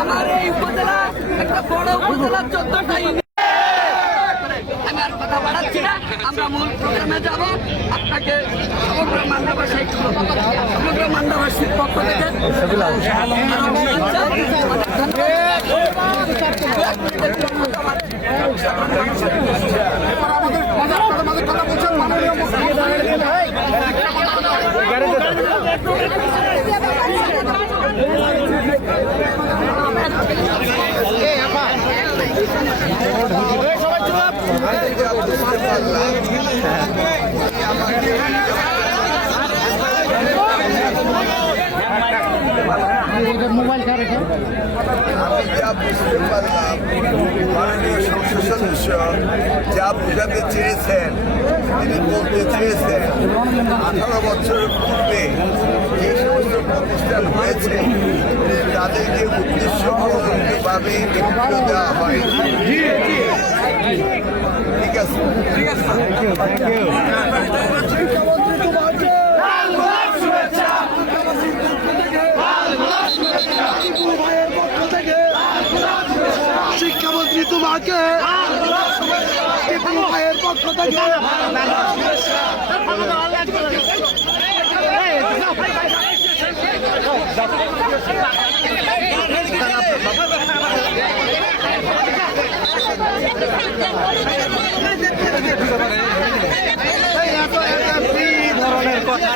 আমার এই উপজেলা একটা বড় উপজেলা 14টা আমি আর কথা বাড়াচ্ছি না, আমরা মূল প্রোগ্রামে যাব। আপনাকে সমগ্র মান্দাবাসীর পক্ষ থেকে মোবাইল আমি যা বুঝতে পারলাম মাননীয় সংসদ সদস্য যা বোঝাতে চেয়েছেন, তিনি বলতে চেয়েছেন 18 বছর পূর্বে যে সমস্ত প্রতিষ্ঠান হয়েছে তাদেরকে উদ্দেশ্যভাবে বিক্রিয় দেওয়া হয়। ঠিক আছে, ঠিক আছে। শিক্ষামন্ত্রী তোমাকে ভাইয়ের পক্ষ থেকে ধরনের কথা